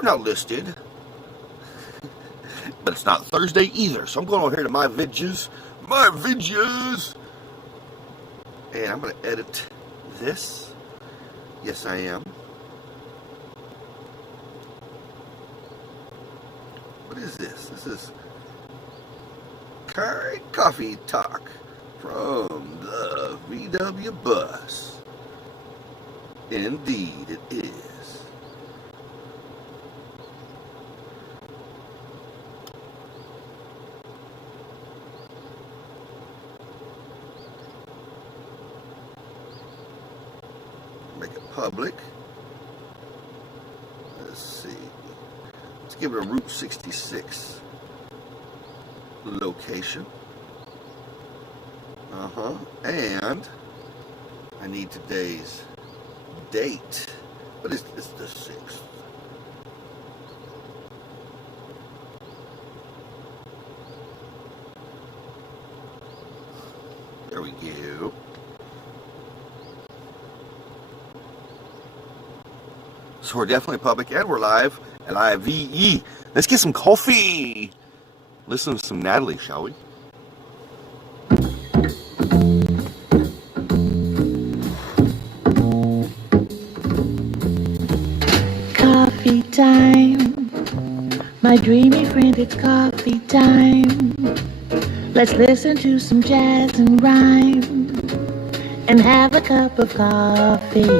We're not listed. But it's not Thursday either. So I'm going over here to my vidges. And I'm going to edit this. Yes, I am. What is this? This is Coffee Talk from the VW Bus. Indeed, it is. Make it public. Let's see. Let's give it a Route 66 location. And I need today's date, but it's the 6th. There we go. So we're definitely public and we're live at IVE. Let's get some coffee. Listen to some Natalie, shall we? Coffee time, my dreamy friend, it's coffee time. Let's listen to some jazz and rhyme and have a cup of coffee.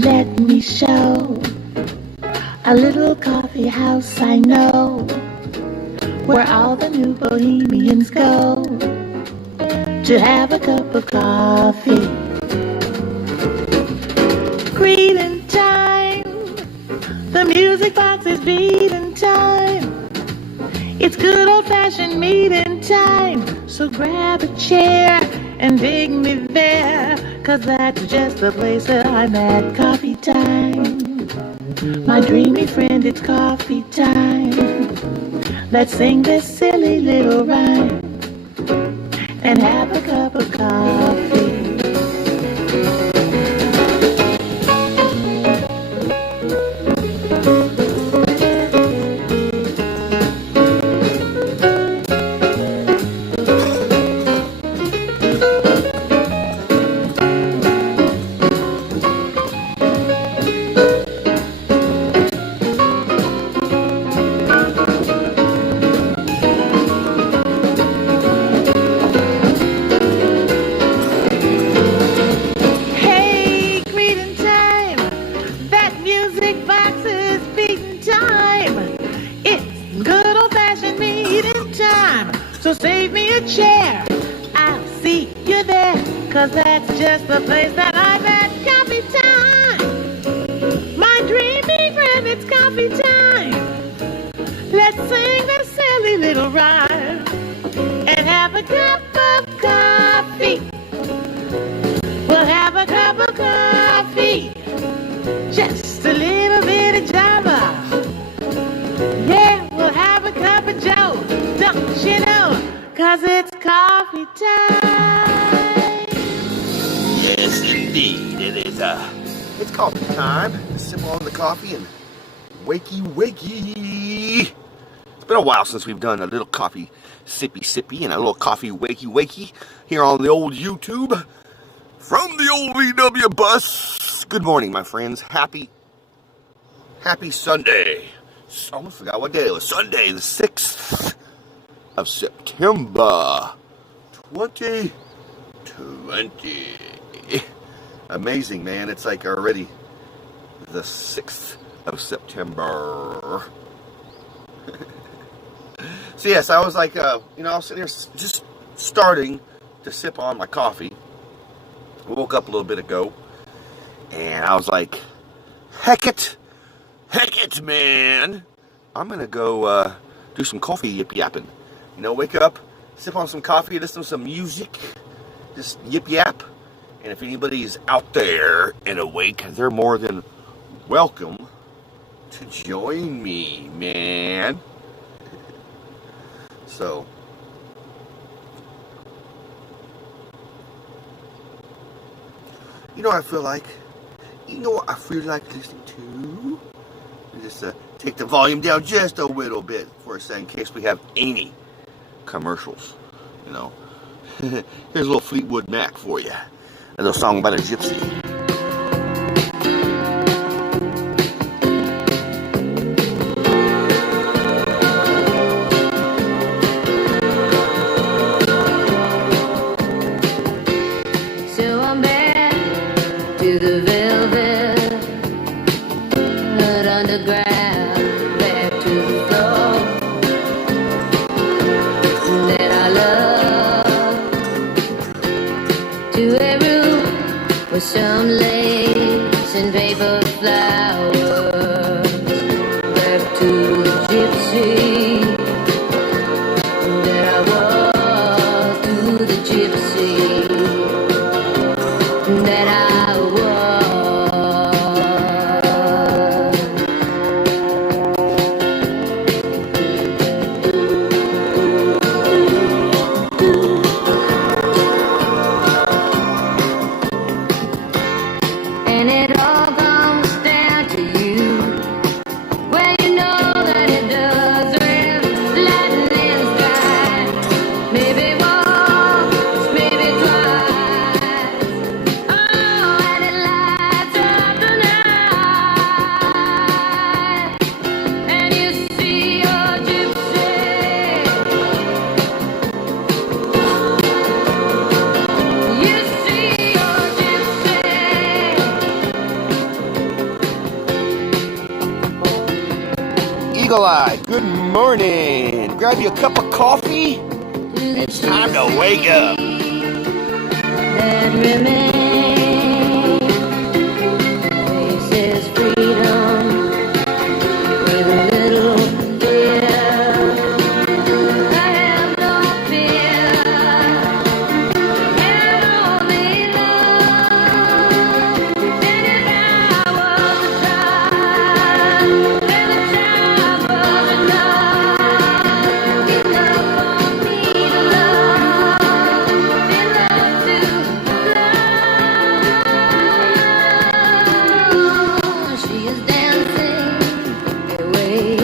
Let me show a little coffee house I know, where all the new bohemians go to have a cup of coffee. Greeting time, the music box is beating time. It's good old-fashioned meeting time. So grab a chair and dig me there, 'cause that's just the place that I'm at. Coffee time, my dreamy friend, it's coffee time. Let's sing this silly little rhyme and have a cup of coffee. So save me a chair, I'll see you there, 'cause that's just the place that I'm at. Coffee time, my dreamy friend, it's coffee time. Let's sing this silly little rhyme and have a cup of coffee. We'll have a cup of coffee, just a little bit of Java. Yeah, we'll have a cup of Joe, don't you know? 'Cause it's coffee time. Yes, indeed, it is. It's coffee time. Sip on the coffee and wakey. It's been a while since we've done a little coffee sippy and a little coffee wakey here on the old YouTube from the old VW Bus. Good morning, my friends. Happy Sunday. Almost forgot what day it was. Sunday, the 6th of September 2020. Amazing, man. It's like already the 6th of September. So yes, I was like, I was sitting here just starting to sip on my coffee. I woke up a little bit ago and I was like, heck it, man. I'm going to go do some coffee yip-yapping. Wake up, sip on some coffee, listen to some music, just yip-yap. And if anybody's out there and awake, they're more than welcome to join me, man. So, I feel like You know what I feel like listening to? Just take the volume down just a little bit for a second, in case we have any commercials. You know, here's a little Fleetwood Mac for you. A little song about a gypsy. So I'm back to the velvet, underground, back to the floor that I love, to a room with some lace and paper flowers, back to the gypsy that I was, to the gypsy that I was. And it all comes down to you. Well, you know that it does with lightning strike. Maybe once, maybe twice. Oh, and it lights up the night. And you see your gypsy. You see your gypsy. Eagle Eye, good morning. Grab you a cup of coffee. It's time to wake up. That remains faces freedom with a little fear. I have no fear and only love. And if I was a child, then the child was enough for me to love and love to love. She is dancing away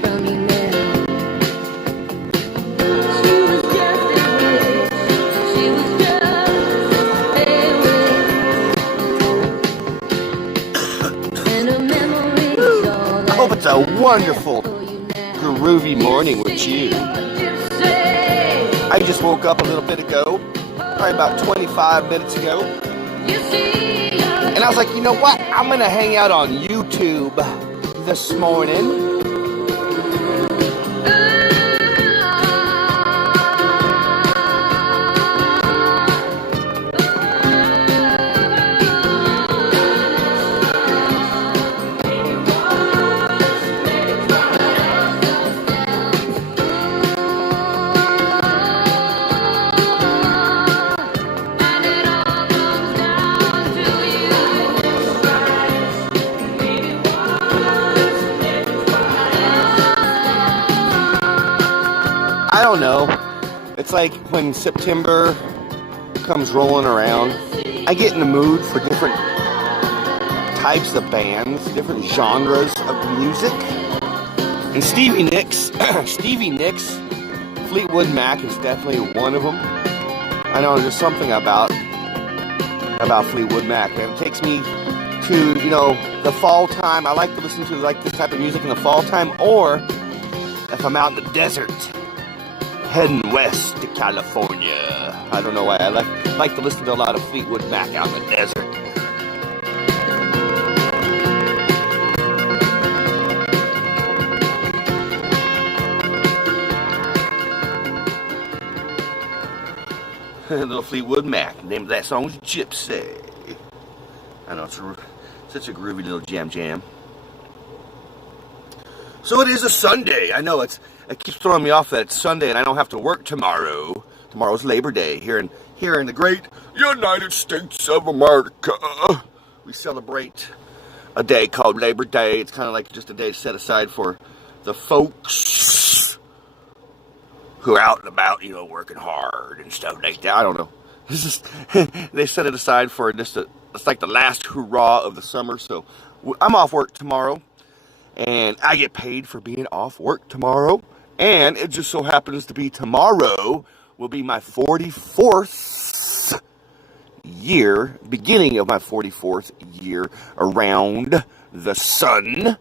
from you now. She was just a wish. She was just a wish. And a memory is all I hope it's a wonderful, for you now. groovy morning with you. I just woke up a little bit ago, probably about 25 minutes ago. And I was like, you know what? I'm going to hang out on YouTube this morning. I don't know. It's like when September comes rolling around, I get in the mood for different types of bands, different genres of music. And Stevie Nicks, Fleetwood Mac is definitely one of them. I know there's something about Fleetwood Mac, and it takes me to, you know, the fall time. I like to listen to like this type of music in the fall time, or if I'm out in the desert, heading west to California. I don't know why. I like to listen to a lot of Fleetwood Mac out in the desert. Little Fleetwood Mac. The name of that song is Gypsy. I know, it's such a groovy little jam. So it is a Sunday. I know it keeps throwing me off that it's Sunday and I don't have to work tomorrow. Tomorrow's Labor Day here in the great United States of America. We celebrate a day called Labor Day. It's kind of like just a day set aside for the folks who are out and about, you know, working hard and stuff like that. I don't know. This is they set it aside for just it's like the last hurrah of the summer. So I'm off work tomorrow, and I get paid for being off work tomorrow. And it just so happens to be tomorrow will be my 44th year, beginning of my 44th year around the sun.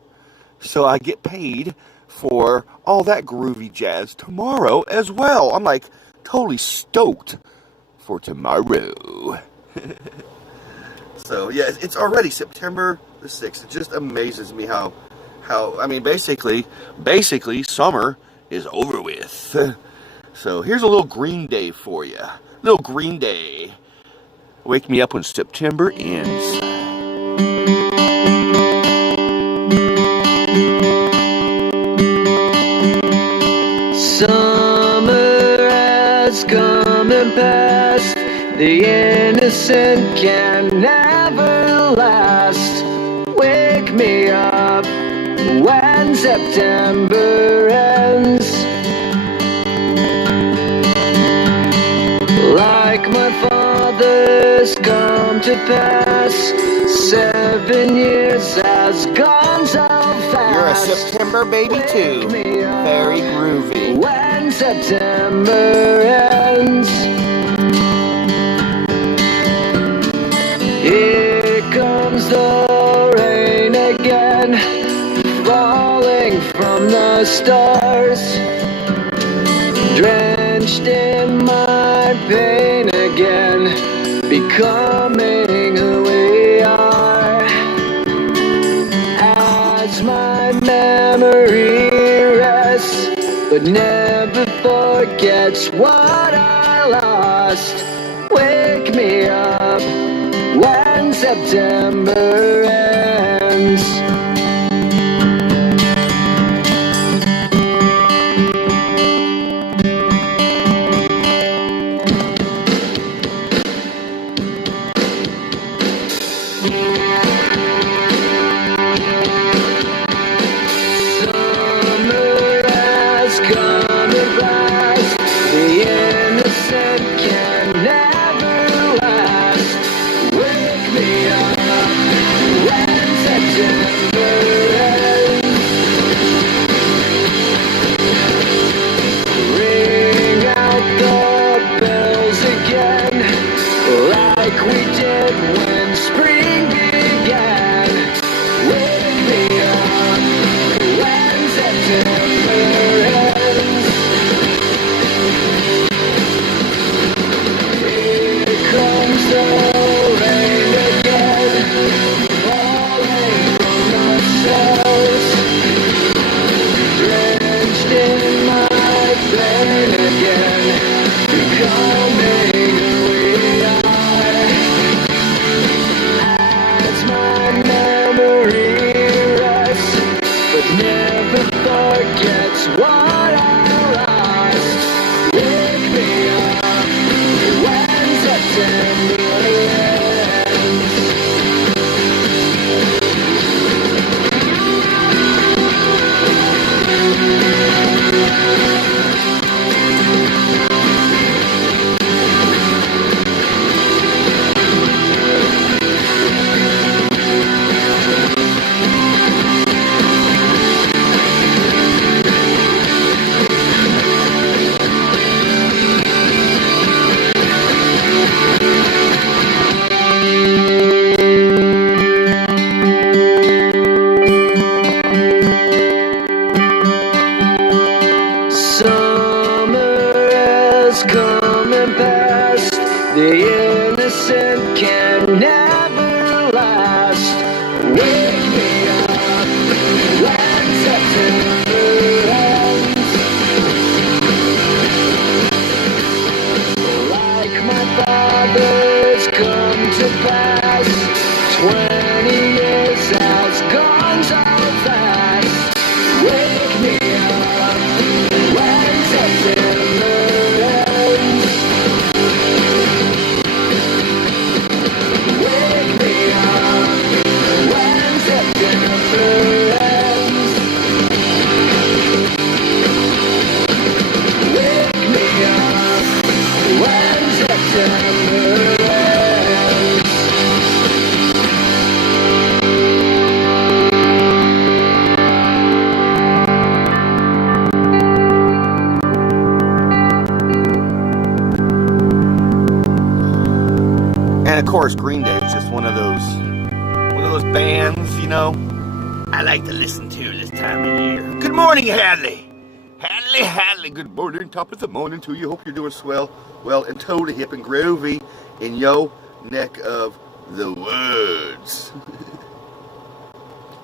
So I get paid for all that groovy jazz tomorrow as well. I'm like totally stoked for tomorrow. So yeah, it's already September the 6th. It just amazes me how I mean, basically summer is over with. So here's a little Green Day for you. Little Green Day. Wake me up when September ends. Summer has come and passed. The innocent can never last. Wake me up when September ends. Like my father's come to pass, 7 years has gone so fast. You're a September baby too. Very groovy. When September ends. Here comes the rain again, falling from the stars, drenched in my pain again, becoming who we are. As my memory rests, but never forgets what I lost. Wake me up when September ends. Summer has come and passed. The innocent can never last. Wake me up when September know, I like to listen to this time of year. Good morning, Hadley. Hadley, good morning, top of the morning to you. Hope you're doing swell, well, and totally hip and groovy in yo neck of the woods.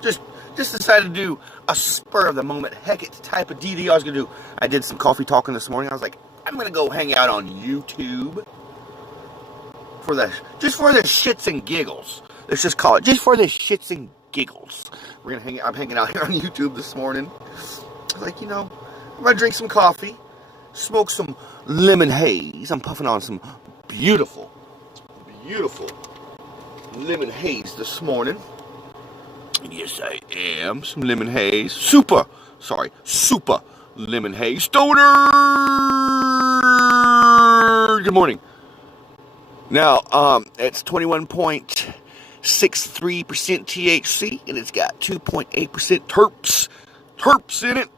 Just decided to do a spur of the moment Hecate type of DD. I was gonna do. I did some coffee talking this morning. I was like, I'm gonna go hang out on YouTube just for the shits and giggles. Let's just call it just for the shits and giggles. I'm hanging out here on YouTube this morning. I was like, you know, I'm gonna drink some coffee, smoke some lemon haze. I'm puffing on some beautiful lemon haze this morning. Yes, I am. Some lemon haze. Super lemon haze. Stoner! Good morning. Now, it's 21.63% THC, and it's got 2.8% terps in it.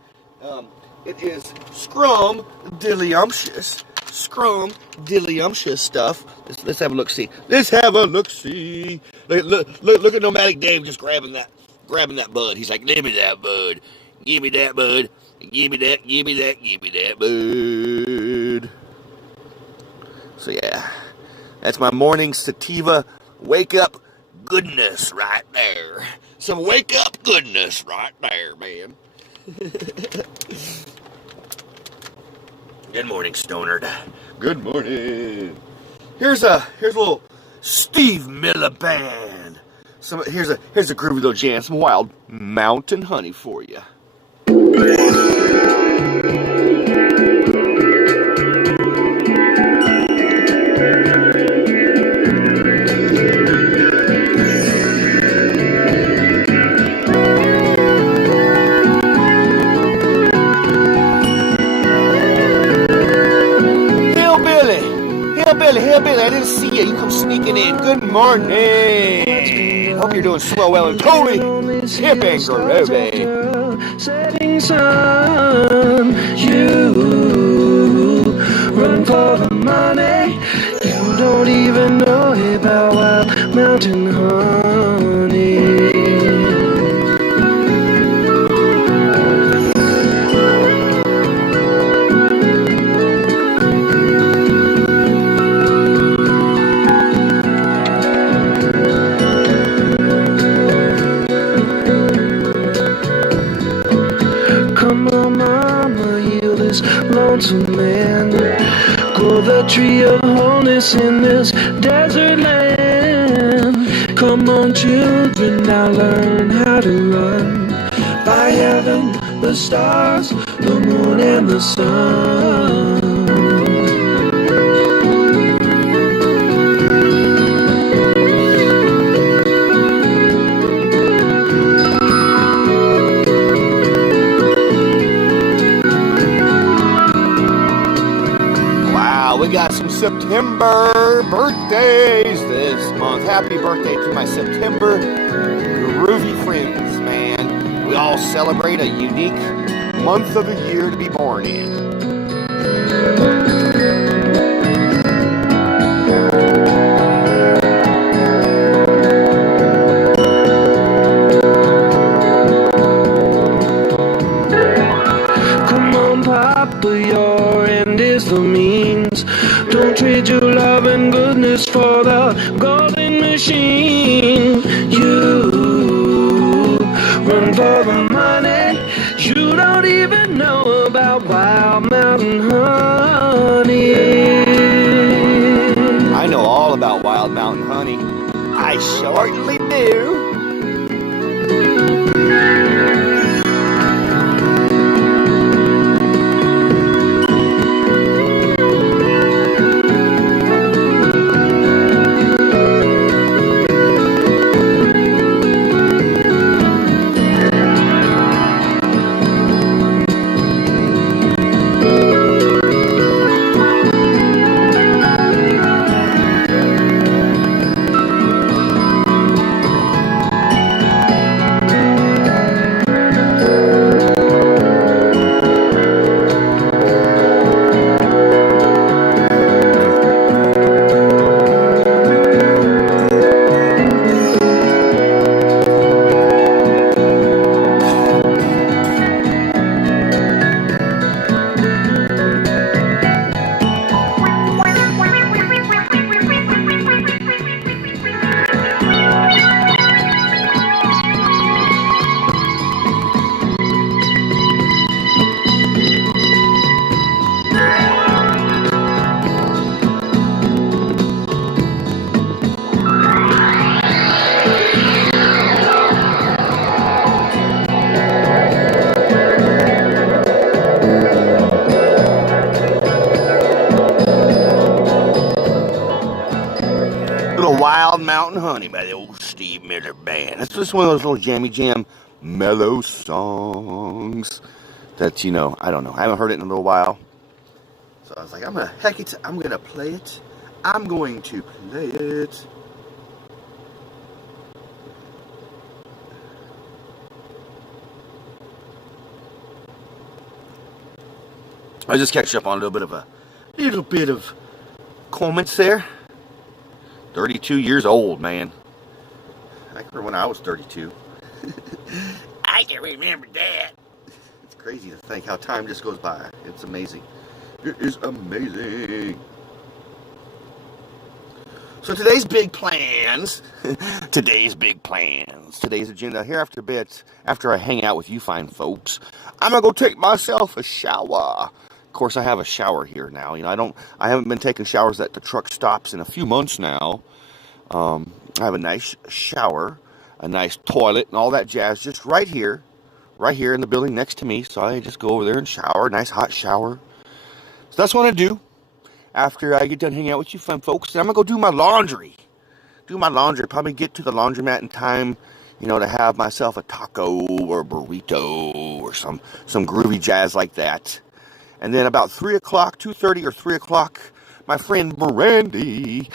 It is scrumdiddlyumptious stuff. Let's have a look-see. Look at Nomadic Dave just grabbing that bud. He's like, give me that bud. Give me that bud. Give me that bud. So yeah, that's my morning sativa wake up goodness right there. Some wake up goodness right there, man. Good morning, Stoner. Good morning. Here's a little Steve Miller Band. Here's a groovy little jam, some Wild Mountain Honey for you. Hillbilly, I didn't see you. You come sneaking in. Good morning. Hope you're doing swell, well, and totally hip and groovy. Setting sun, you run for the money. You don't even know about Wild Mountain Honey. Lonesome man, grow the tree of wholeness in this desert land. Come on, children, now learn how to run by heaven, the stars, the moon, and the sun. We got some September birthdays this month. Happy birthday to my September groovy friends, man. We all celebrate a unique month of the year to be born in. Come on, Papa, your end is the means. Don't trade your love and goodness for the golden machine. You run for the money. You don't even know about Wild Mountain Honey. I know all about Wild Mountain Honey. I certainly do. just one of those little jammy jam mellow songs that, you know, I don't know. I haven't heard it in a little while. So I was like, I'm going to play it. I'm going to play it. I just catch up on a little bit of comments there. 32 years old, man. I remember when I was 32. I can remember that. It's crazy to think how time just goes by. It's amazing. It is amazing. So today's big plans. Today's agenda here after a bit, after I hang out with you fine folks, I'm gonna go take myself a shower. Of course, I have a shower here now. You know, I haven't been taking showers at the truck stops in a few months now. I have a nice shower, a nice toilet, and all that jazz just right here in the building next to me. So I just go over there and shower, nice hot shower. So that's what I do after I get done hanging out with you fun folks. Then I'm gonna go do my laundry. Probably get to the laundromat in time, you know, to have myself a taco or a burrito or some groovy jazz like that. And then about 3 o'clock, 2:30 or 3 o'clock, my friend Brandy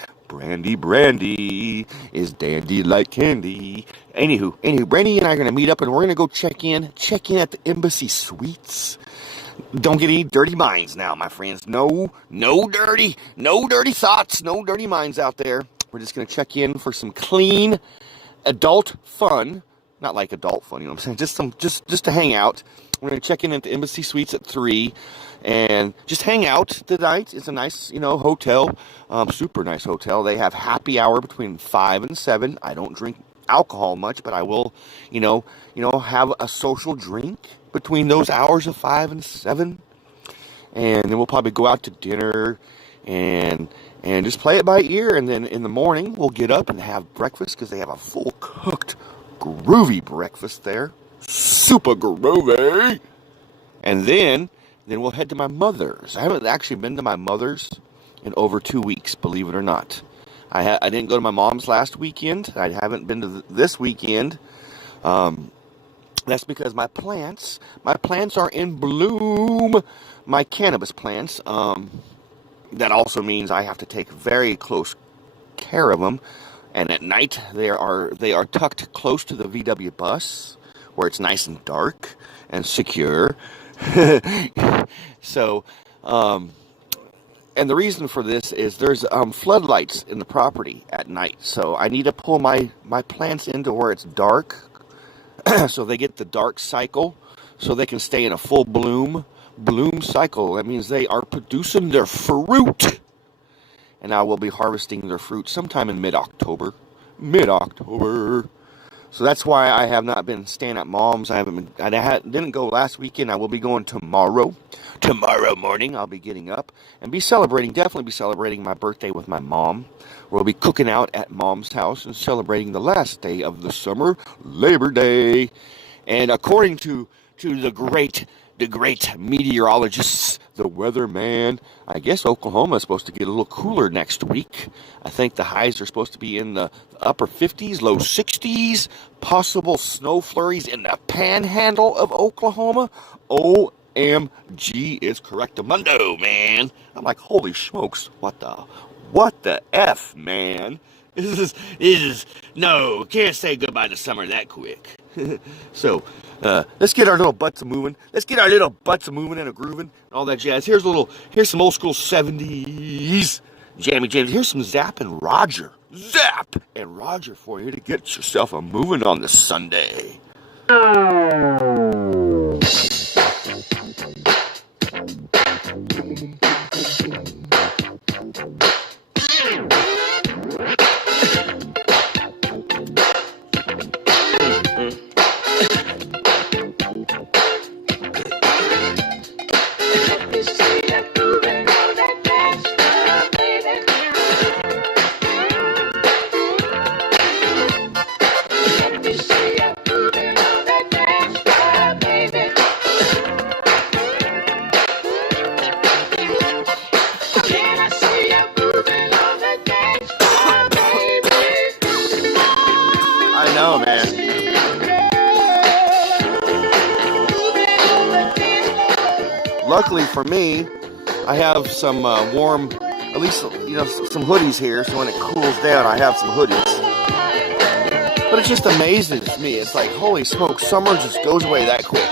is dandy like candy. Anywho, Brandy and I are going to meet up and we're going to go check in at the Embassy Suites. Don't get any dirty minds now, my friends. No dirty thoughts, no dirty minds out there. We're just going to check in for some clean adult fun. Not like adult fun, you know what I'm saying? Just to hang out. We're going to check in at the Embassy Suites at 3 and just hang out tonight. It's a nice, you know, hotel, super nice hotel. They have happy hour between 5 and 7. I don't drink alcohol much, but I will, you know, have a social drink between those hours of 5 and 7. And then we'll probably go out to dinner and just play it by ear. And then in the morning, we'll get up and have breakfast because they have a full cooked, groovy breakfast there. Super groovy. And then we'll head to my mother's. I haven't actually been to my mother's in over 2 weeks, believe it or not. I didn't go to my mom's last weekend. I haven't been to this weekend. That's because my plants are in bloom. My cannabis plants. That also means I have to take very close care of them. And at night, they are tucked close to the VW bus, where it's nice and dark and secure. So, and the reason for this is there's floodlights in the property at night. So I need to pull my plants into where it's dark, so they get the dark cycle, so they can stay in a full bloom cycle. That means they are producing their fruit. And I will be harvesting their fruit sometime in mid-October. So that's why I have not been staying at Mom's. Didn't go last weekend. I will be going tomorrow. Tomorrow morning, I'll be getting up and definitely be celebrating my birthday with my mom. We'll be cooking out at Mom's house and celebrating the last day of the summer, Labor Day. And according to the great meteorologists, the weatherman, I guess Oklahoma is supposed to get a little cooler next week. I think the highs are supposed to be in the upper 50s, low 60s, possible snow flurries in the panhandle of Oklahoma. OMG is correctamundo, man. I'm like, holy smokes, what the F, man? This is no, can't say goodbye to summer that quick. So, let's get our little butts moving. Let's get our little butts moving and a grooving and all that jazz. Here's some old school 70s jammy jams. Here's some Zapp and Roger for you to get yourself a moving on this Sunday. Let me see you moving on that luckily for me, I have some warm, at least, some hoodies here. So when it cools down, I have some hoodies. But it just amazes me. It's like, holy smoke, summer just goes away that quick.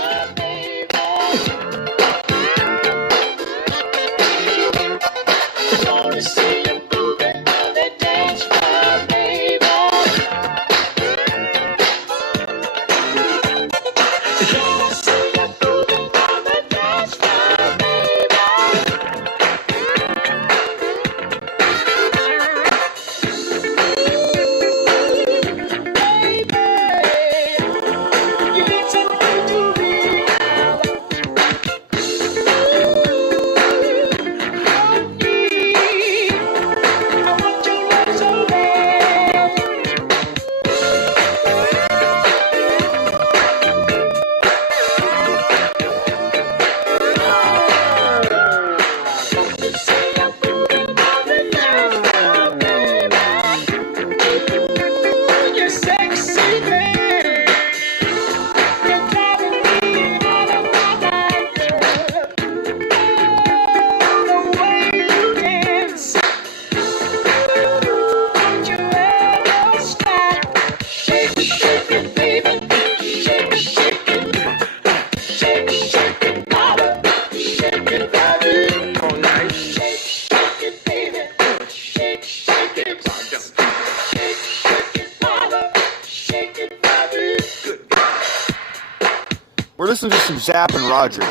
We're listening to some Zapp and Roger.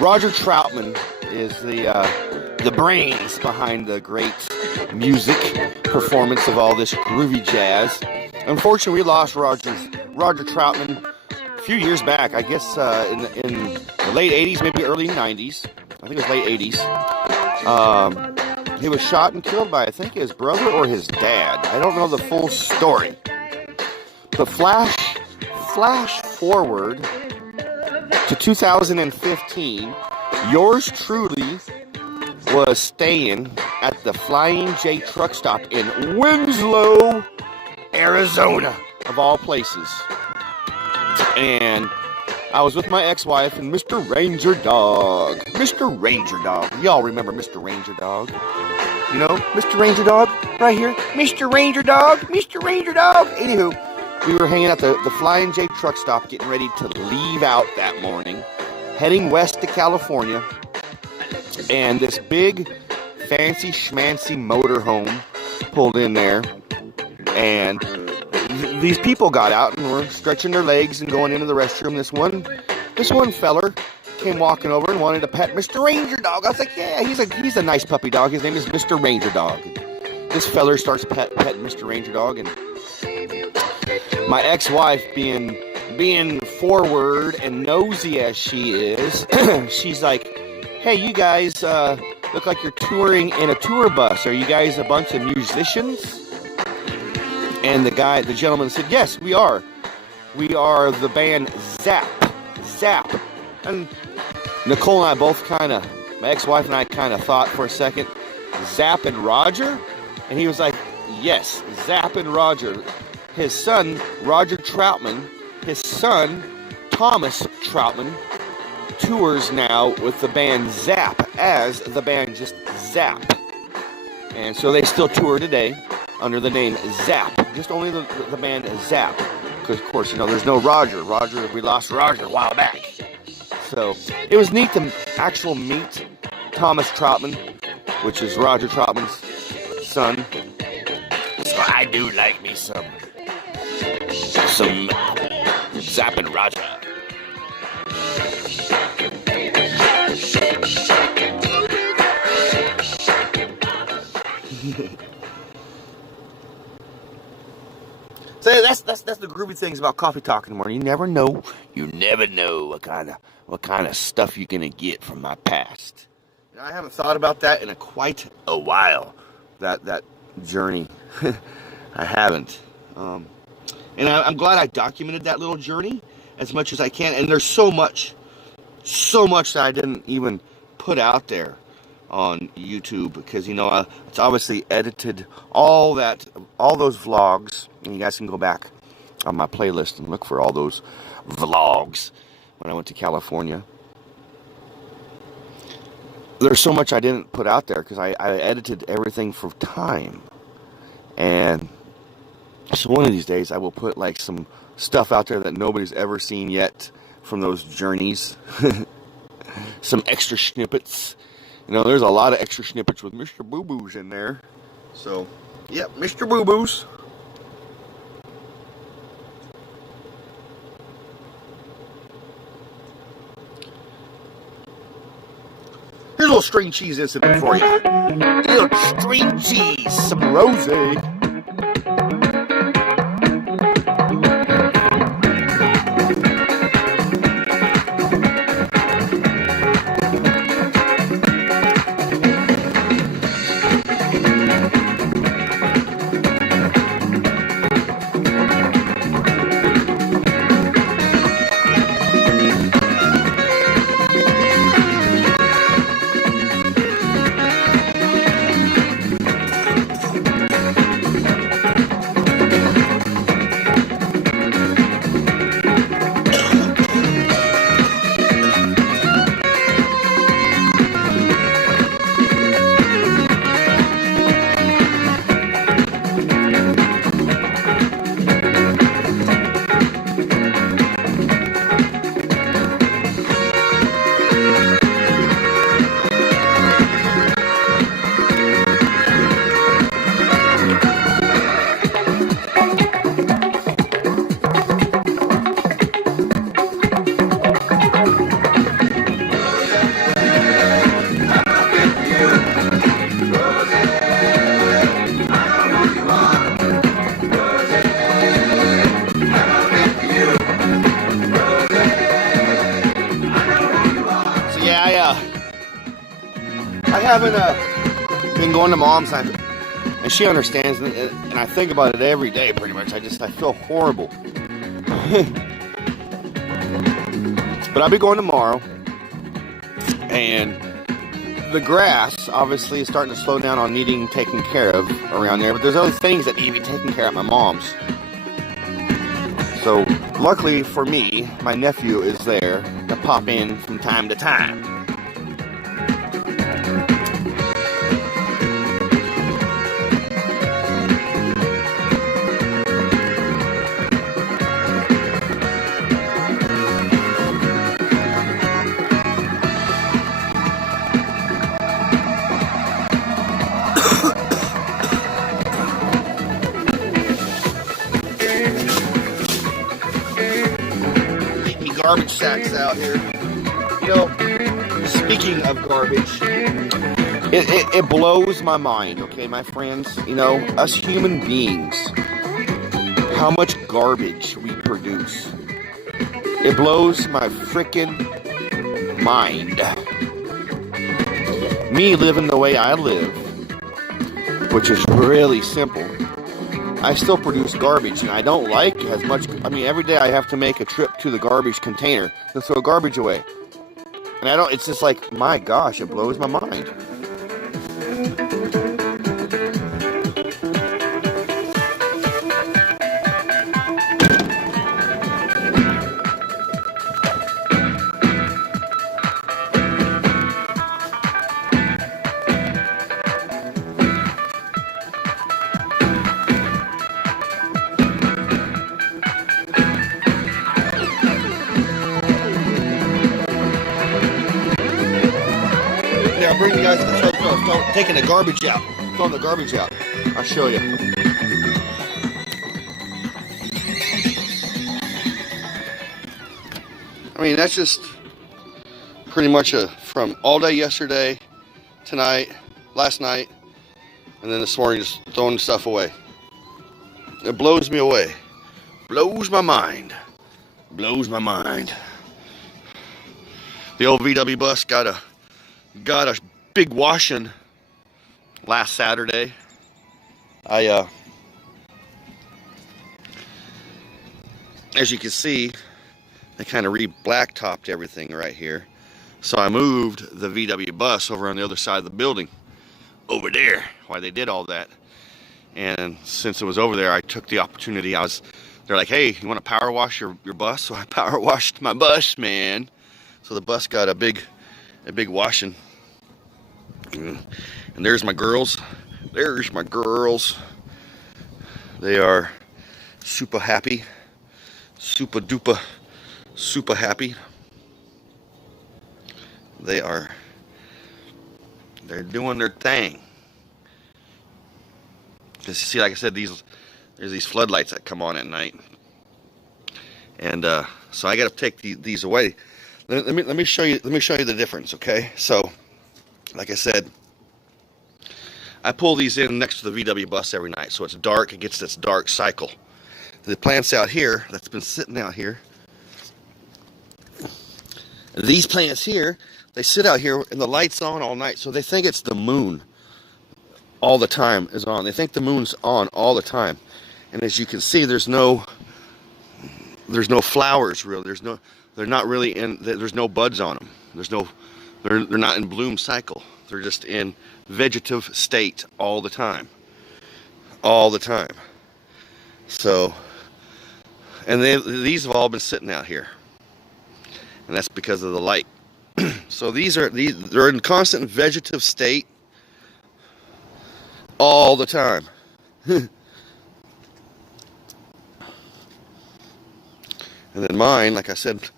Roger Troutman is the brains behind the great music performance of all this groovy jazz. Unfortunately, we lost Roger Troutman a few years back. I guess in the late 80s, maybe early 90s. I think it was late 80s. He was shot and killed by, I think, his brother or his dad. I don't know the full story. But flash forward to 2015, yours truly was staying at the Flying J truck stop in Winslow, Arizona, of all places. And I was with my ex-wife and Mr. Ranger Dog. Mr. Ranger Dog. Y'all remember Mr. Ranger Dog? You know, Mr. Ranger Dog, right here. Mr. Ranger Dog, Mr. Ranger Dog. Anywho, we were hanging at the Flying J truck stop, getting ready to leave out that morning, heading west to California, and this big, fancy schmancy motorhome pulled in there, and these people got out and were stretching their legs and going into the restroom. This one feller came walking over and wanted to pet Mr. Ranger Dog. I was like, yeah, he's a nice puppy dog. His name is Mr. Ranger Dog. This feller starts petting Mr. Ranger Dog, and my ex-wife, being forward and nosy as she is, she's like, hey, you guys look like you're touring in a tour bus. Are you guys a bunch of musicians? And the gentleman said, yes, we are. We are the band Zapp. And Nicole and I both my ex-wife and I kind of thought for a second, Zapp and Roger? And he was like, yes, Zapp and Roger. His son, Roger Troutman, his son, Thomas Troutman, tours now with the band Zapp as the band just Zapp. And so they still tour today under the name Zapp. Just only the band Zapp. Because, of course, there's no Roger. We lost Roger a while back. So it was neat to actually meet Thomas Troutman, which is Roger Troutman's son. So I do like me some Zapp and Roger. So that's the groovy things about Coffee Talk in the Morning. You never know what kind of stuff you're gonna get from my past. I haven't thought about that in quite a while. That journey, I haven't. And I'm glad I documented that little journey as much as I can. And there's so much that I didn't even put out there on YouTube because, it's obviously edited all those vlogs. And you guys can go back on my playlist and look for all those vlogs when I went to California. there's so much I didn't put out there because I edited everything for time. And so one of these days I will put like some stuff out there that nobody's ever seen yet from those journeys. Some extra snippets. You know, there's a lot of extra snippets with Mr. Boo Boos in there. So, yep, Mr. Boo Boos. Here's a little string cheese incident for you. A little string cheese, some rosé. I haven't been going to Mom's, and she understands, and I think about it every day pretty much. I feel horrible. But I'll be going tomorrow, and the grass obviously is starting to slow down on needing taken care of around there, but there's other things that need to be taken care of at my mom's. So luckily for me, my nephew is there to pop in from time to time. Garbage sacks out here. You know, speaking of garbage, it blows my mind, okay, my friends? You know, us human beings, how much garbage we produce. It blows my freaking mind. Me living the way I live, which is really simple, I still produce garbage, and I don't like as much. I mean, every day I have to make a trip to the garbage container to throw garbage away. And I don't, it's just like, my gosh, it blows my mind. I'll bring you guys to the taking the garbage out. Throwing the garbage out. I'll show you. I mean, that's just pretty much from all day yesterday, tonight, last night, and then this morning just throwing stuff away. It blows me away. Blows my mind. Blows my mind. The old VW bus got a big washing last Saturday. As you can see, they kind of re-blacktopped everything right here. So I moved the VW bus over on the other side of the building, over there, while they did all that. And since it was over there, I took the opportunity. They're like, hey, you want to power wash your bus? So I power washed my bus, man. So the bus got a big washing. And there's my girls. There's my girls. They are super happy. Super duper, super happy. They're doing their thing. Because you see, like I said, there's these floodlights that come on at night. And so I got to take these away. Let me show you the difference, okay? So, like I said, I pull these in next to the VW bus every night, so it's dark. It gets this dark cycle. The plants out here that's been sitting out here. These plants here, they sit out here and the light's on all night, so they think it's the moon all the time is on. They think the moon's on all the time, and as you can see, there's no flowers really. They're not really in. There's no buds on them. They're not in bloom cycle. They're just in vegetative state all the time. All the time. So, and these have all been sitting out here, and that's because of the light. So they're in constant vegetative state all the time. And then mine, like I said,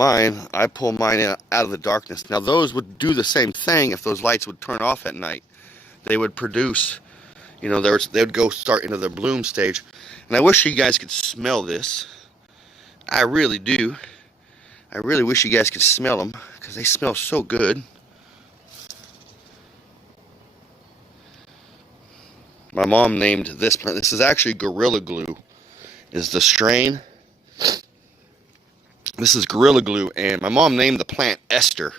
I pull mine out of the darkness. Now those would do the same thing if those lights would turn off at night. They would produce, you know, they would go start into the bloom stage. And I wish you guys could smell this. I really do. I really wish you guys could smell them because they smell so good. My mom named this plant. This is actually Gorilla Glue, is the strain. This is Gorilla Glue, and my mom named the plant Esther,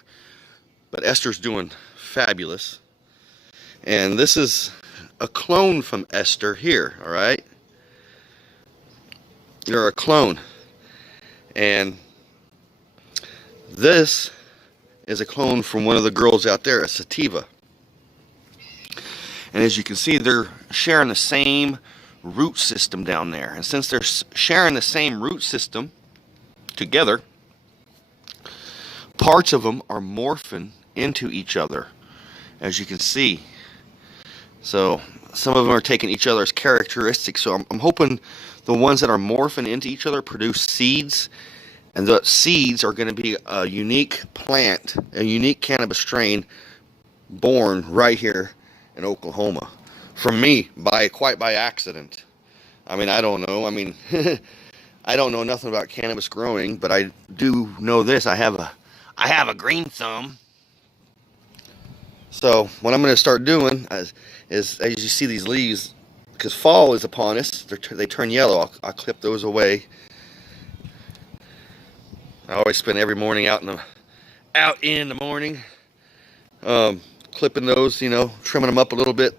but Esther's doing fabulous. And this is a clone from Esther here, all right? You're a clone. And this is a clone from one of the girls out there, a sativa. And as you can see, they're sharing the same root system down there. And since they're sharing the same root system together, parts of them are morphing into each other, as you can see. So some of them are taking each other's characteristics. So I'm hoping the ones that are morphing into each other produce seeds, and the seeds are going to be a unique plant, a unique cannabis strain born right here in Oklahoma from me quite by accident. I mean, I don't know. I mean, I don't know nothing about cannabis growing, but I do know this. I have a green thumb. So what I'm going to start doing is as you see these leaves, because fall is upon us, they turn yellow. I'll clip those away. I always spend every morning out in the morning, clipping those, you know, trimming them up a little bit.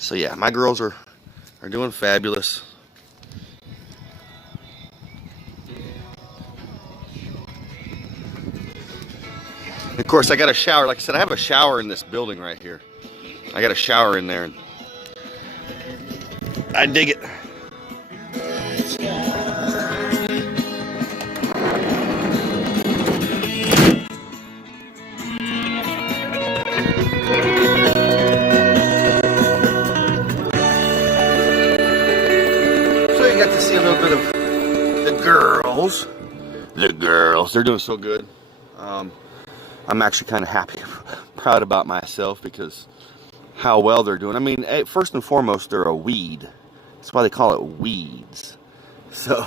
So yeah, my girls are doing fabulous. And of course, I got a shower. Like I said, I have a shower in this building right here. I got a shower in there, and I dig it. So you got to see a little bit of the girls. The girls, they're doing so good. I'm actually kind of happy, proud about myself because how well they're doing. I mean, first and foremost, they're a weed. That's why they call it weeds. So,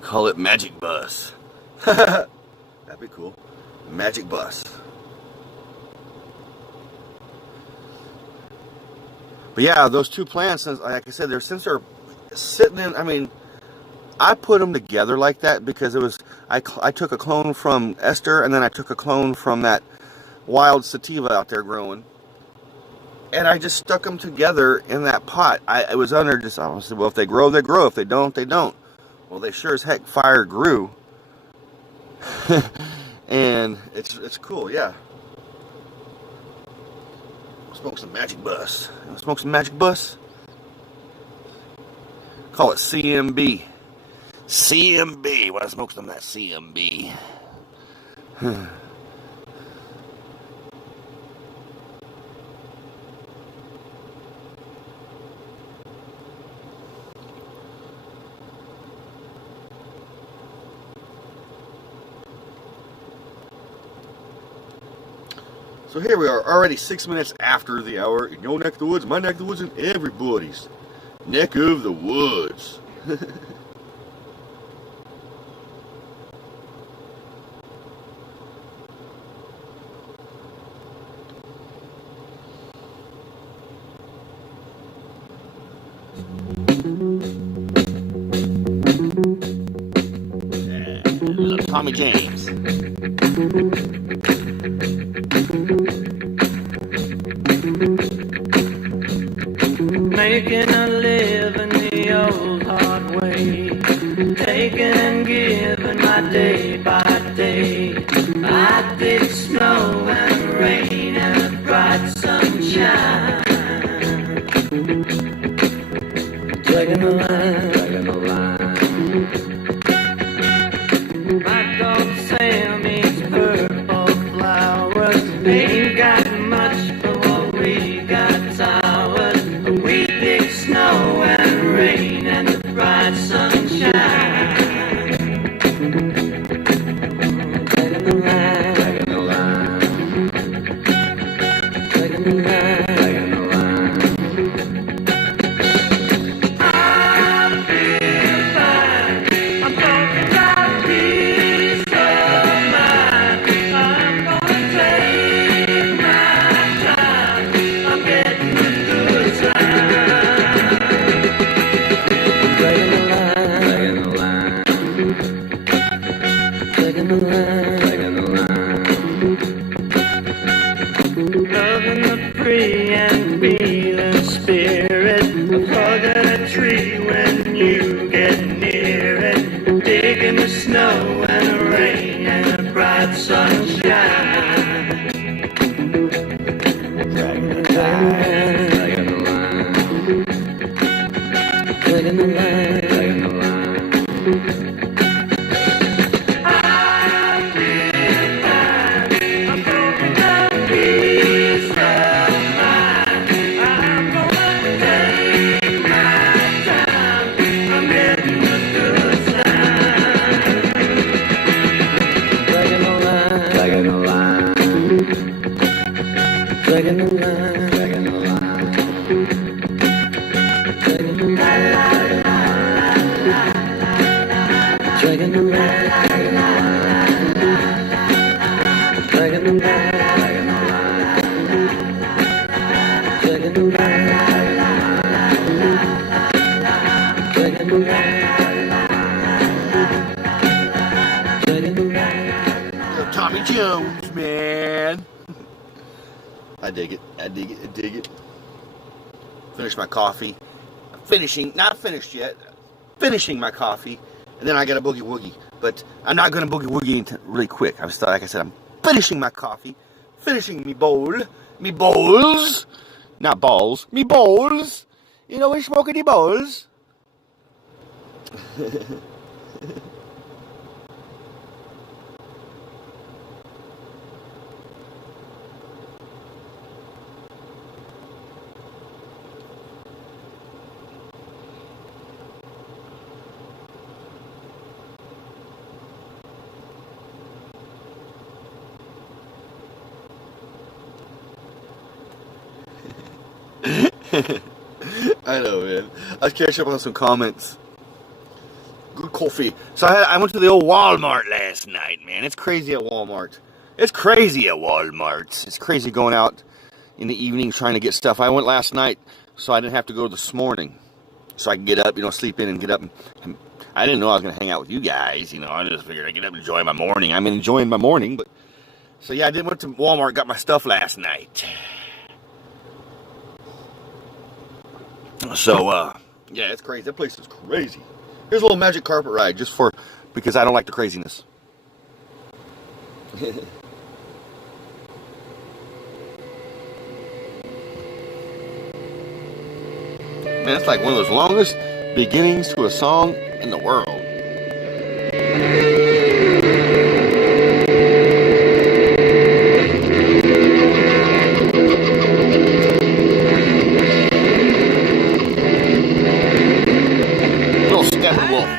call it Magic Bus. That'd be cool. Magic Bus. But yeah, those two plants, like I said, since they're sitting in, I mean, I put them together like that because it was, I took a clone from Esther, and then I took a clone from that wild sativa out there growing, and I just stuck them together in that pot. I was under just, I said, well, if they grow, they grow. If they don't, they don't. Well, they sure as heck fire grew. And it's cool, yeah. Smoke some Magic Bus. You wanna smoke some Magic Bus? Call it CMB. CMB. Wanna smoke some of that CMB? So here we are, already 6 minutes after the hour in your neck of the woods, my neck of the woods, and everybody's neck of the woods. Yeah, little Tommy James. Making a living the old hard way, taking and giving my day by day. I did snow and rain and bright sunshine. Taking the line, taking the line. My dog Sam eats purple flowers. Ain't got much, but what we got towers. We dig snow and rain and the bright sunshine. Taking the line, taking the line, taking the line, taking the line. I feel fine. I'm talking about peace of mind. I'm gonna take my time. I'm getting the good time. Taking the line, taking the line, taking the line. Loving the free and feeling spirit of hugging a tree when you get near it. Digging the snow and the rain and the bright sunshine. Taking the line, taking the line, taking the line, taking the line. I feel fine. I'm talking about peace of mind. I'm gonna take my time. I'm getting the good time. Taking the line, taking the line, taking the line, taking the line, taking the line. Taking the line, taking the line, taking the line, taking the line, taking the line. Tommy Jones, man. I dig it. I dig it. I dig it. Finish my coffee. Not finished yet. Finishing my coffee. And then I got a boogie woogie. But I'm not going to boogie woogie really quick. Like I said, I'm finishing my coffee. Finishing me bowl. Me bowls. Not balls. Me bowls. You know, we're smoking the bowls. I know, man. I was catching up on some comments. Good coffee. So I went to the old Walmart last night, man. It's crazy at Walmart. It's crazy at Walmart. It's crazy going out in the evening trying to get stuff. I went last night, so I didn't have to go this morning. So I can get up, sleep in and get up. And I didn't know I was going to hang out with you guys, I just figured I'd get up and enjoy my morning. I'm enjoying my morning, but... So yeah, I went to Walmart, got my stuff last night. So, yeah, it's crazy. That place is crazy. Here's a little magic carpet ride because I don't like the craziness. Man, it's like one of those longest beginnings to a song in the world. Little Steppenwolf.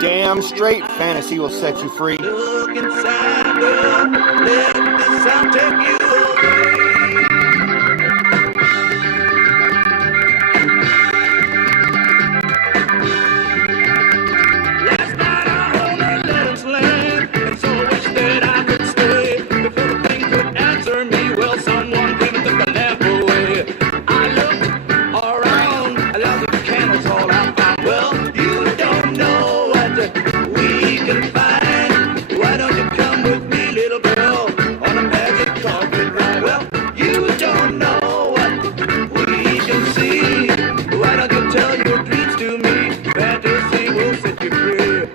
Damn straight, fantasy will set you free. Look inside, girl, let the sound take you away. Last night I held a little land, and so I wish that I could stay. Before the thing could answer me, well, someone came and took the lamp away. I looked around, I looked at the candles all I found. Well, you don't know we can find. Why don't you come with me, little girl, on a magic carpet ride? Well, you don't know what we can see. Why don't you tell your dreams to me? Fantasy will set you free.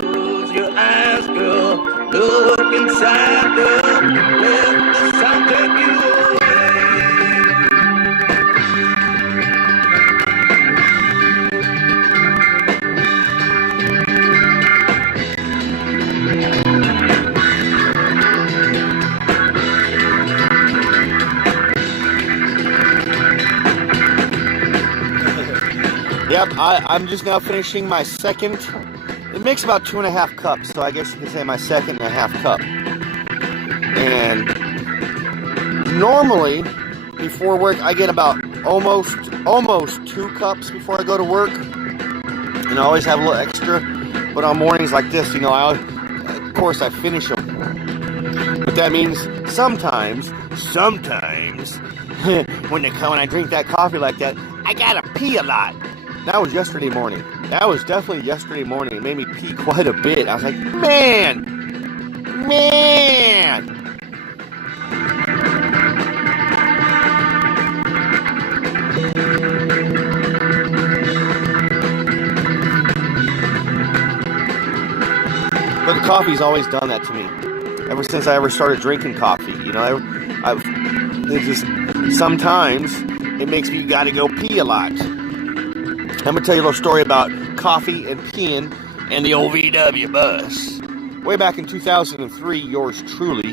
Close your eyes, girl. Look inside, girl. Let the sound take you away. Yep, I'm just now finishing my second. It makes about 2.5 cups, so I guess you could say my 2.5 cup. And normally, before work, I get about almost 2 cups before I go to work. And I always have a little extra. But on mornings like this, you know, of course I finish them. But that means sometimes, when I drink that coffee like that, I gotta pee a lot. That was yesterday morning. That was definitely yesterday morning. It made me pee quite a bit. I was like, man. But the coffee's always done that to me. Ever since I ever started drinking coffee. You know, it just, sometimes it makes me gotta go pee a lot. I'm going to tell you a little story about coffee and peeing and the old VW bus. Way back in 2003, yours truly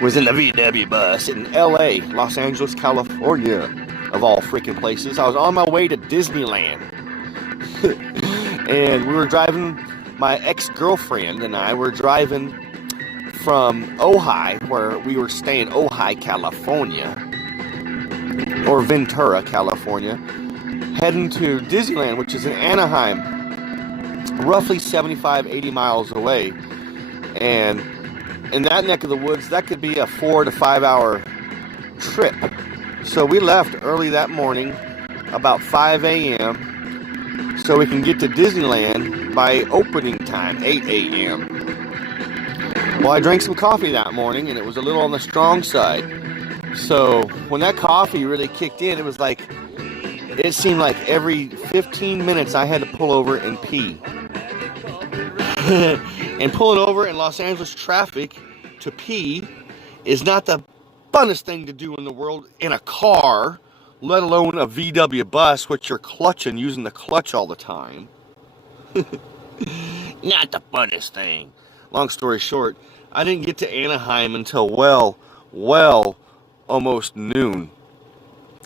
was in the VW bus in LA, Los Angeles, California, of all freaking places. I was on my way to Disneyland. And we were driving, my ex-girlfriend and I were driving from Ojai, where we were staying, Ojai, California, or Ventura, California, heading to Disneyland, which is in Anaheim, roughly 75-80 miles away. And in that neck of the woods, that could be a 4 to 5 hour trip. So we left early that morning, about 5 a.m., so we can get to Disneyland by opening time, 8 a.m. Well, I drank some coffee that morning, and it was a little on the strong side. So when that coffee really kicked in, it was like, it seemed like every 15 minutes I had to pull over and pee. And pulling over in Los Angeles traffic to pee is not the funnest thing to do in the world in a car, let alone a VW bus, which you're clutching, using the clutch all the time. Not the funnest thing. Long story short, I didn't get to Anaheim until almost noon.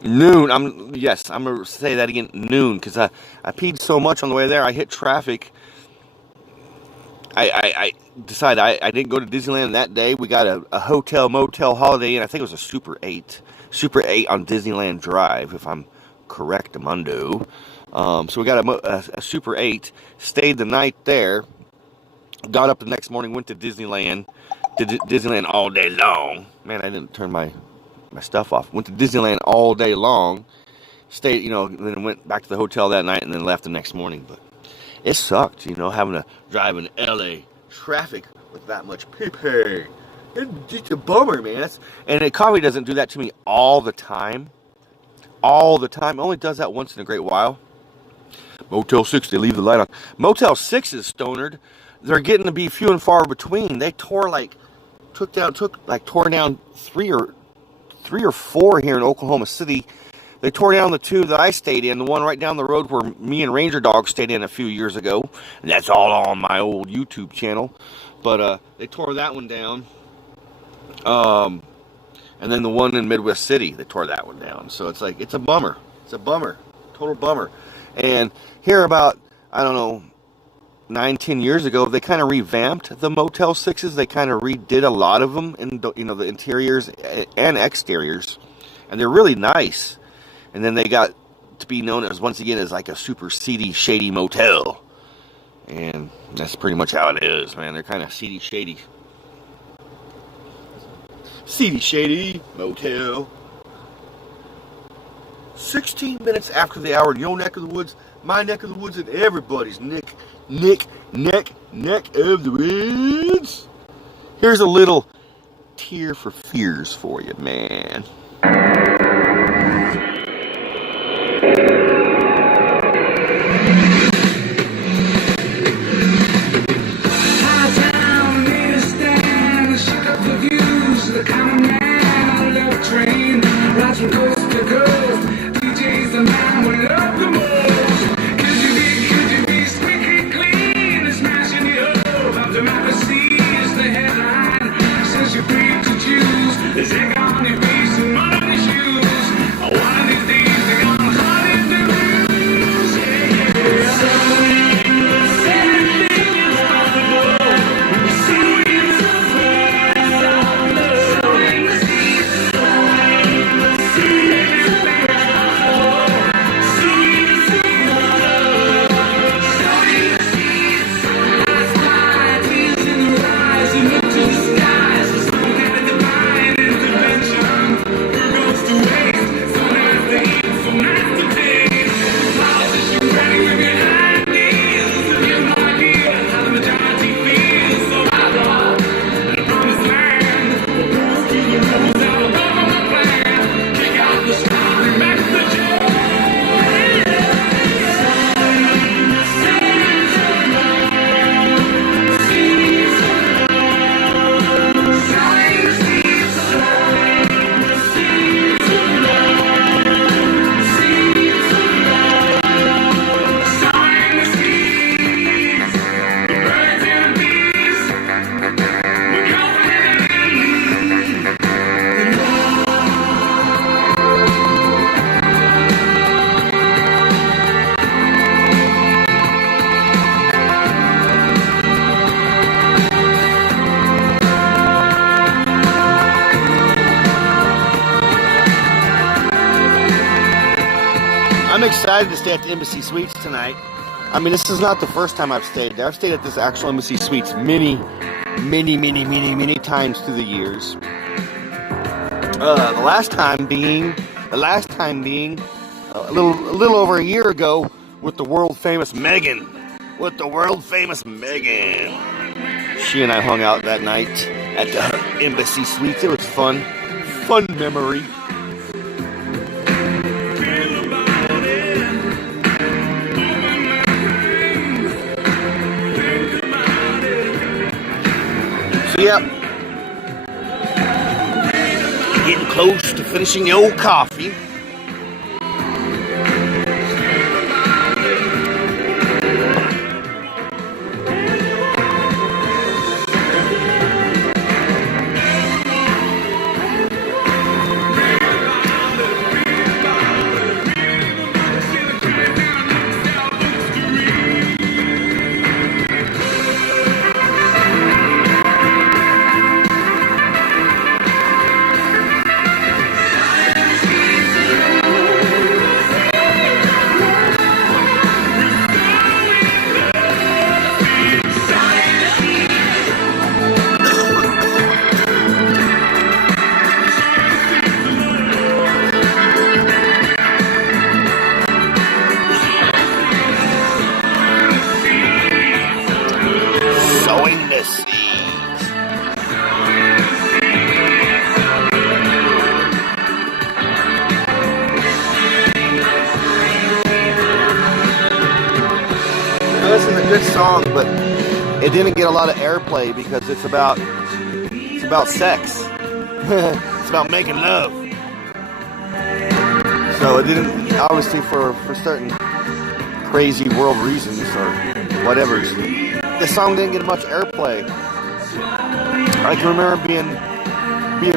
I'm gonna say that again, noon, because I peed so much on the way there. I hit traffic. I decided I didn't go to Disneyland that day. We got a hotel motel Holiday Inn. I think it was a Super 8 on Disneyland Drive, if I'm correct, Amundo. So we got a Super 8, stayed the night there, got up the next morning, went to Disneyland, did Disneyland all day long. Man, I didn't turn my my stuff off. Went to Disneyland all day long. Stayed, then went back to the hotel that night and then left the next morning. But it sucked, having to drive in LA traffic with that much pee-pee. It's a bummer, man. And coffee doesn't do that to me all the time. All the time. It only does that once in a great while. Motel 6, they leave the light on. Motel 6 is stonered. They're getting to be few and far between. They tore down 3 or 4 here in Oklahoma City. They tore down the 2 that I stayed in, the one right down the road where me and Ranger Dog stayed in a few years ago. And that's all on my old YouTube channel. But they tore that one down. And then the one in Midwest City, they tore that one down. So it's like, it's a bummer. It's a bummer. Total bummer. And here about, 9-10 years ago, they kind of revamped the Motel 6s. They kind of redid a lot of them in the interiors and exteriors. And they're really nice. And then they got to be known as, once again, as like a super seedy, shady motel. And that's pretty much how it is, man. They're kind of seedy, shady. Seedy, shady motel. 16 minutes after the hour in your neck of the woods, my neck of the woods, and everybody's neck of the woods. Here's a little Tear for Fears for you, man. From coast to coast, DJs and man will love the most. Could you be squeaky clean and smashing the hope? After Majesty is the headline. Says you're free to choose. There's egg on your face and mud on your shoes. One of these days they're gonna haunt in the blues. Yeah, yeah. So anything is possible. So it's a I'm excited to stay at the Embassy Suites tonight. This is not the first time I've stayed there. I've stayed at this actual Embassy Suites many times through the years. The last time being a little over a year ago with the world famous Megan. She and I hung out that night at the Embassy Suites. It was fun memory. Yep. Getting close to finishing the old coffee. good song, but it didn't get a lot of airplay because it's about sex. It's about making love. So it didn't, obviously for certain crazy world reasons or whatever. The song didn't get much airplay. I can remember being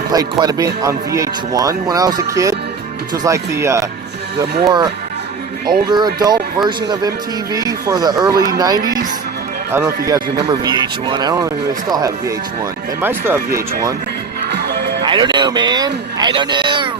played quite a bit on VH1 when I was a kid, which was like the more older adult version of MTV for the early 90s. I don't know if you guys remember VH1. I don't know if they still have VH1. They might still have VH1. I don't know, man. I don't know.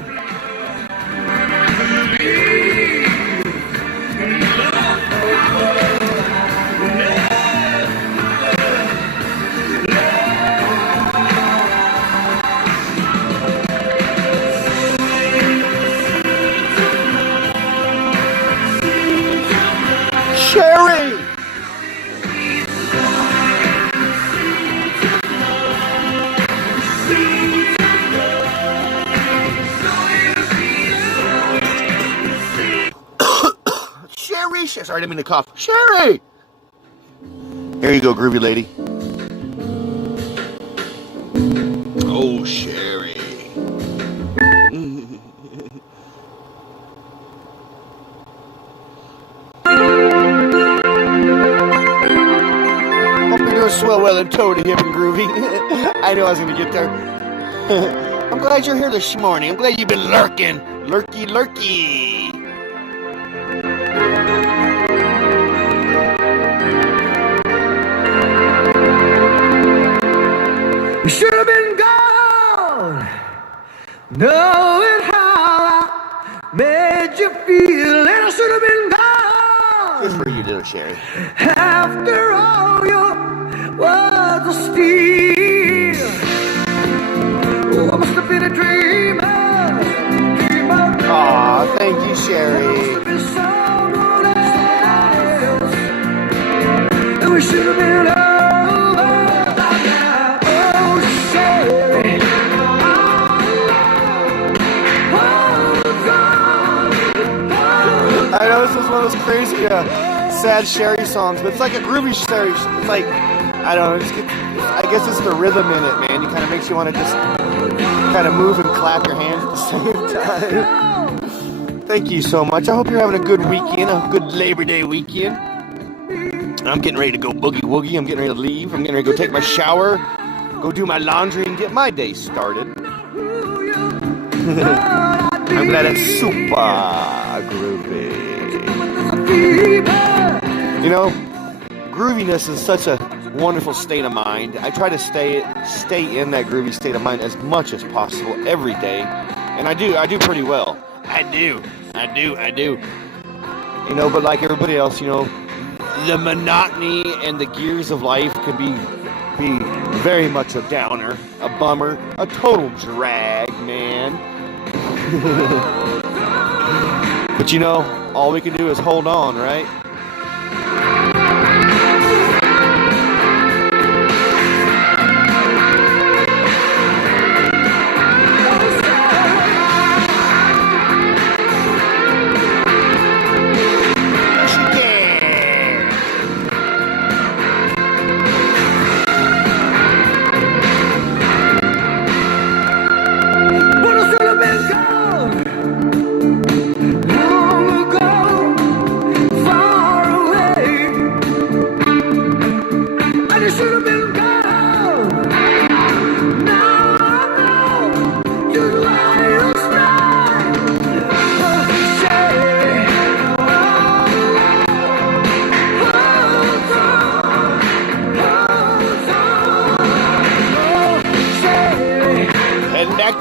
Sherry! Sherry! Sorry, I didn't mean to cough. Sherry! Here you go, groovy lady. Oh, Sherry. Hope you're doing swell, well, and totally hip and groovy. I knew I was going to get there. I'm glad you're here this morning. I'm glad you've been lurking. Lurky, lurky. You should have been gone, knowing how I made you feel, and I should have been gone. Good for you, little Sherry. After all your words of steel, oh, I must have been a dreamer. Aw, thank you, Sherry. Must have been someone else, and we should have been over. I know this is one of those crazy, sad Sherry songs, but it's like a groovy Sherry. It's like, I don't know, I guess it's the rhythm in it, man. It kind of makes you want to just kind of move and clap your hands at the same time. Thank you so much. I hope you're having a good weekend, a good Labor Day weekend. I'm getting ready to go boogie woogie. I'm getting ready to leave. I'm getting ready to go take my shower, go do my laundry, and get my day started. I'm glad it's super groovy. You know, grooviness is such a wonderful state of mind. I try to stay in that groovy state of mind as much as possible every day, and I do pretty well. I do. You know, but like everybody else, you know, the monotony and the gears of life can be very much a downer, a bummer, a total drag, man. But you know, all we can do is hold on, right?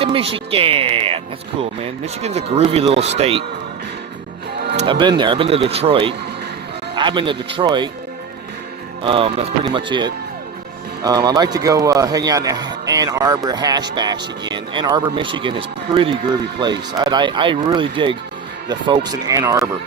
Michigan. That's cool, man. Michigan's a groovy little state. I've been there. I've been to Detroit. That's pretty much it. I'd like to go hang out in Ann Arbor Hash Bash again. Ann Arbor, Michigan is a pretty groovy place. I really dig the folks in Ann Arbor.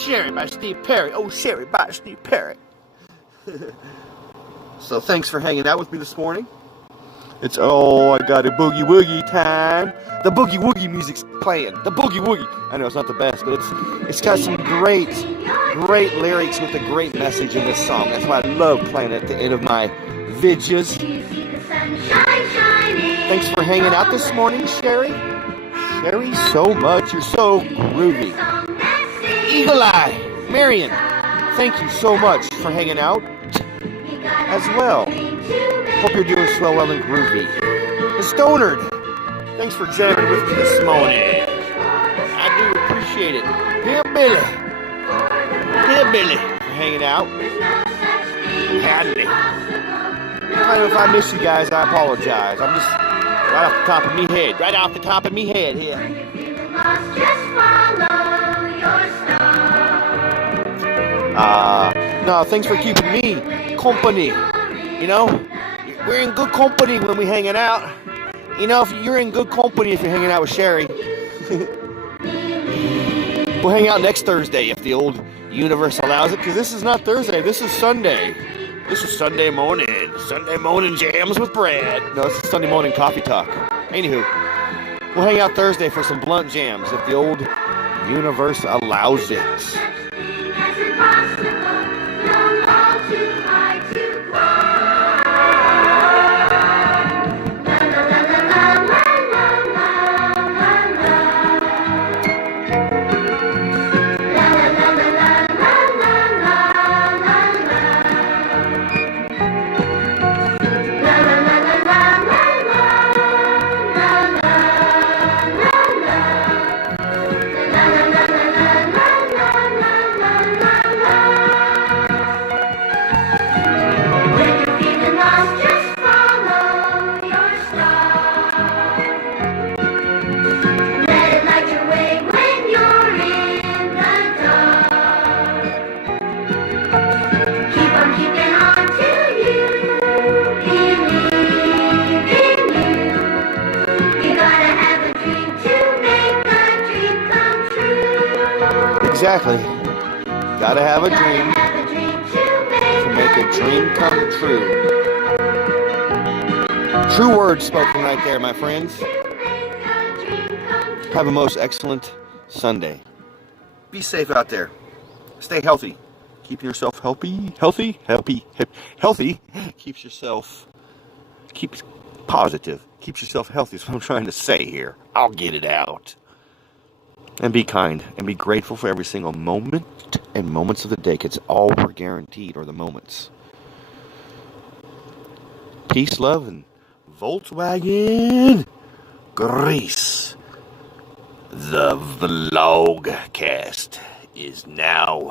Sherry by Steve Perry. Oh, Sherry by Steve Perry. So thanks for hanging out with me this morning. It's I got a boogie woogie time. The boogie woogie music's playing. The boogie woogie. I know it's not the best, but it's got some great lyrics with a great message in this song. That's why I love playing it at the end of my videos. Thanks for hanging out this morning, Sherry. Sherry, so much. You're so groovy. Eagle Eye, Marion, thank you so much for hanging out as well. Hope you're doing swell, well, and groovy. The Stonard, thanks for jamming with me this morning. I do appreciate it. Dear Billy, for hanging out. Howdy. If I miss you guys, I apologize. I'm just right off the top of me head here. No, thanks for keeping me company. You know, we're in good company when we're hanging out. You know, if you're in good company if you're hanging out with Sherry. We'll hang out next Thursday if the old universe allows it, because this is not Thursday, this is Sunday. This is Sunday morning. Sunday morning jams with Brad. No, it's Sunday morning coffee talk. Anywho, we'll hang out Thursday for some blunt jams if the old universe allows it. Exactly. Gotta have a dream to make a dream come true. True words spoken right there, my friends. Have a most excellent Sunday. Be safe out there. Stay healthy. Keep yourself healthy. Keeps positive. Keeps yourself healthy is what I'm trying to say here. I'll get it out. And be kind, and be grateful for every single moment and moments of the day, because all we're guaranteed are the moments. Peace, love, and Volkswagen Grease. The Vlogcast is now